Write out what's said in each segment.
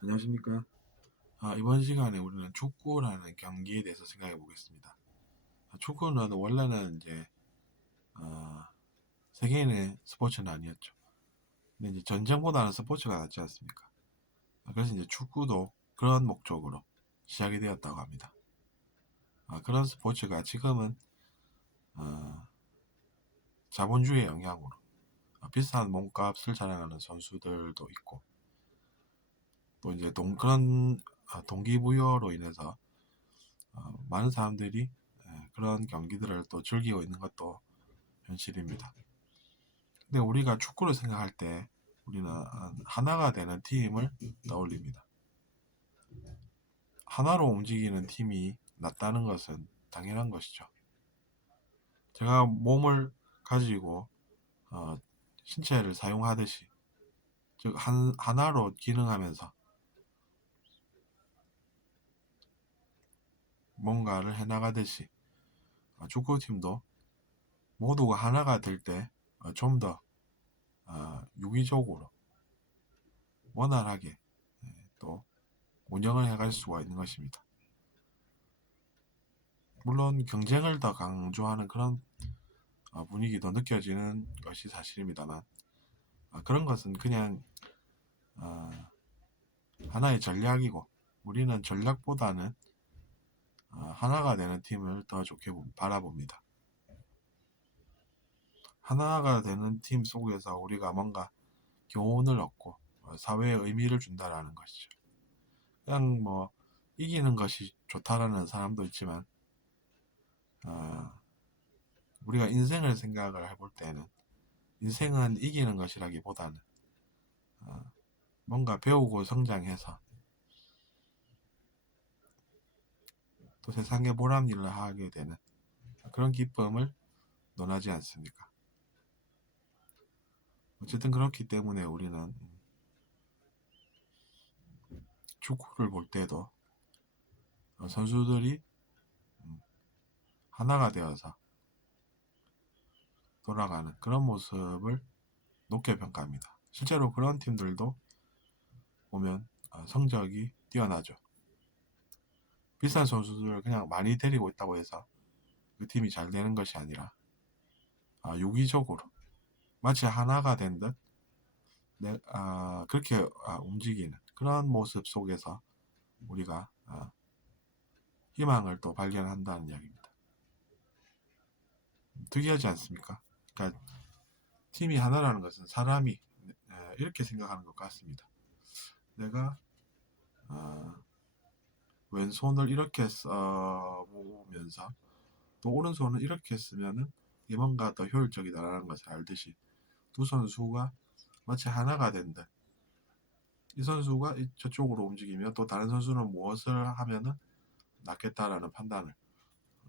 안녕하십니까. 아, 이번 시간에 우리는 축구라는 경기에 대해서 생각해 보겠습니다. 아, 축구는 원래는 이제, 어, 세계인의 스포츠는 아니었죠. 근데 이제 전쟁보다는 스포츠가 낫지 않습니까? 아, 그래서 이제 축구도 그런 목적으로 시작이 되었다고 합니다. 아, 그런 스포츠가 지금은, 어, 자본주의의 영향으로 아, 비싼 몸값을 자랑하는 선수들도 있고, 또 이제 동, 그런 아, 동기부여로 인해서 어, 많은 사람들이 예, 그런 경기들을 또 즐기고 있는 것도 현실입니다. 근데 우리가 축구를 생각할 때 우리는 아, 하나가 되는 팀을 떠올립니다. 하나로 움직이는 팀이 낫다는 것은 당연한 것이죠. 제가 몸을 가지고 어, 신체를 사용하듯이 즉 한, 하나로 기능하면서 뭔가를 해나가듯이 어, 축구팀도 모두가 하나가 될 때 좀더 유기적으로 원활하게 예, 또 운영을 해갈 수가 있는 것입니다. 물론 경쟁을 더 강조하는 그런 어, 분위기도 느껴지는 것이 사실입니다만 아, 그런 것은 그냥 어, 하나의 전략이고 우리는 전략보다는 어, 하나가 되는 팀을 더 좋게 보- 바라봅니다. 하나가 되는 팀 속에서 우리가 뭔가 교훈을 얻고 어, 사회에 의미를 준다라는 것이죠. 그냥 뭐 이기는 것이 좋다라는 사람도 있지만 어, 우리가 인생을 생각을 해볼 때는 인생은 이기는 것이라기보다는 어, 뭔가 배우고 성장해서 또 세상에 보람 일을 하게 되는 그런 기쁨을 논하지 않습니까? 어쨌든 그렇기 때문에 우리는 축구를 볼 때도 어, 선수들이 음, 하나가 되어서 돌아가는 그런 모습을 높게 평가합니다. 실제로 그런 팀들도 보면 어, 성적이 뛰어나죠. 비싼 선수들을 그냥 많이 데리고 있다고 해서 그 팀이 잘 되는 것이 아니라 아, 유기적으로 마치 하나가 된 듯 아, 그렇게 아, 움직이는 그런 모습 속에서 우리가 아, 희망을 또 발견한다는 이야기입니다. 특이하지 않습니까? 그러니까 팀이 하나라는 것은 사람이 에, 이렇게 생각하는 것 같습니다. 내가 어, 왼손을 이렇게 써보면서 또 오른손을 이렇게 쓰면은 이게 뭔가 더 효율적이다라는 것을 알듯이 두 선수가 마치 하나가 된 듯. 이 선수가 이- 저쪽으로 움직이면 또 다른 선수는 무엇을 하면은 낫겠다라는 판단을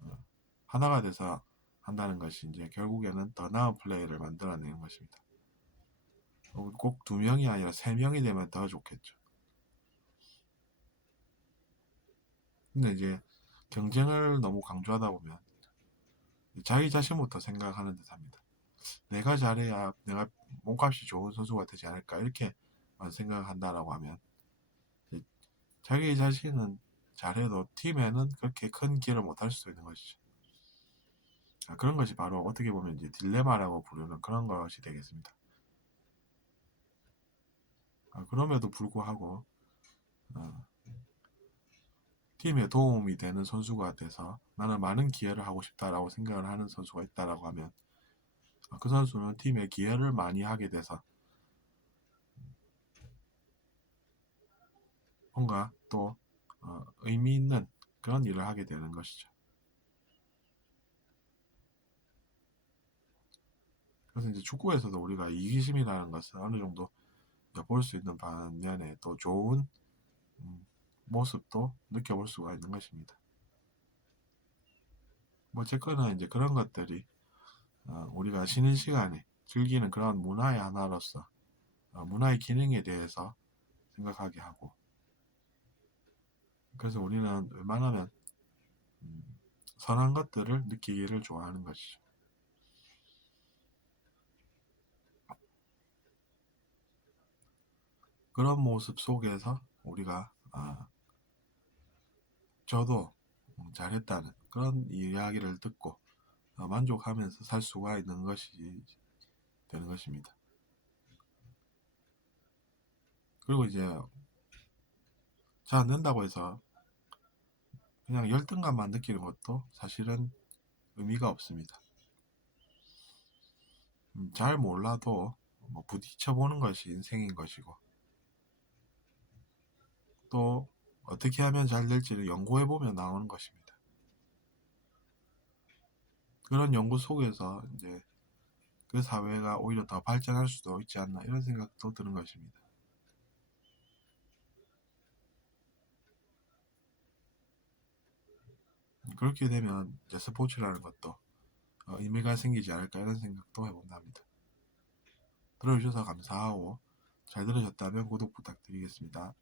어, 하나가 돼서 한다는 것이 이제 결국에는 더 나은 플레이를 만들어내는 것입니다. 어, 꼭두 명이 아니라 세 명이 되면 더 좋겠죠. 근데 이제 경쟁을 너무 강조하다 보면 자기 자신부터 생각하는 듯합니다. 내가 잘해야 내가 몸값이 좋은 선수가 되지 않을까 이렇게만 생각한다라고 하면 자기 자신은 잘해도 팀에는 그렇게 큰 기여를 못할 수도 있는 것이죠. 아, 그런 것이 바로 어떻게 보면 이제 딜레마라고 부르는 그런 것이 되겠습니다. 아, 그럼에도 불구하고 어, 팀에 도움이 되는 선수가 돼서 나는 많은 기여를 하고 싶다라고 생각을 하는 선수가 있다라고 하면 아, 그 선수는 팀에 기여를 많이 하게 돼서 뭔가 또 어, 의미 있는 그런 일을 하게 되는 것이죠. 그래서 이제 축구에서도 우리가 이기심이라는 것을 어느 정도 엿볼 수 있는 반면에 또 좋은 음, 모습도 느껴볼 수가 있는 것입니다. 뭐 어쨌거나 이제 그런 것들이 어, 우리가 쉬는 시간에 즐기는 그런 문화의 하나로서 어, 문화의 기능에 대해서 생각하게 하고 그래서 우리는 웬만하면 음, 선한 것들을 느끼기를 좋아하는 것이죠. 그런 모습 속에서 우리가 아, 저도 음, 잘했다는 그런 이야기를 듣고 어, 만족하면서 살 수가 있는 것이 되는 것입니다. 그리고 이제 잘 안 된다고 해서 그냥 열등감만 느끼는 것도 사실은 의미가 없습니다. 음, 잘 몰라도 뭐 부딪혀 보는 것이 인생인 것이고 또 어떻게 하면 잘 될지를 연구해 보면 나오는 것입니다. 그런 연구 속에서 이제 그 사회가 오히려 더 발전할 수도 있지 않나 이런 생각도 드는 것입니다. 그렇게 되면 이제 스포츠라는 것도 어, 의미가 생기지 않을까 이런 생각도 해본답니다. 들어주셔서 감사하고 잘 들으셨다면 구독 부탁드리겠습니다.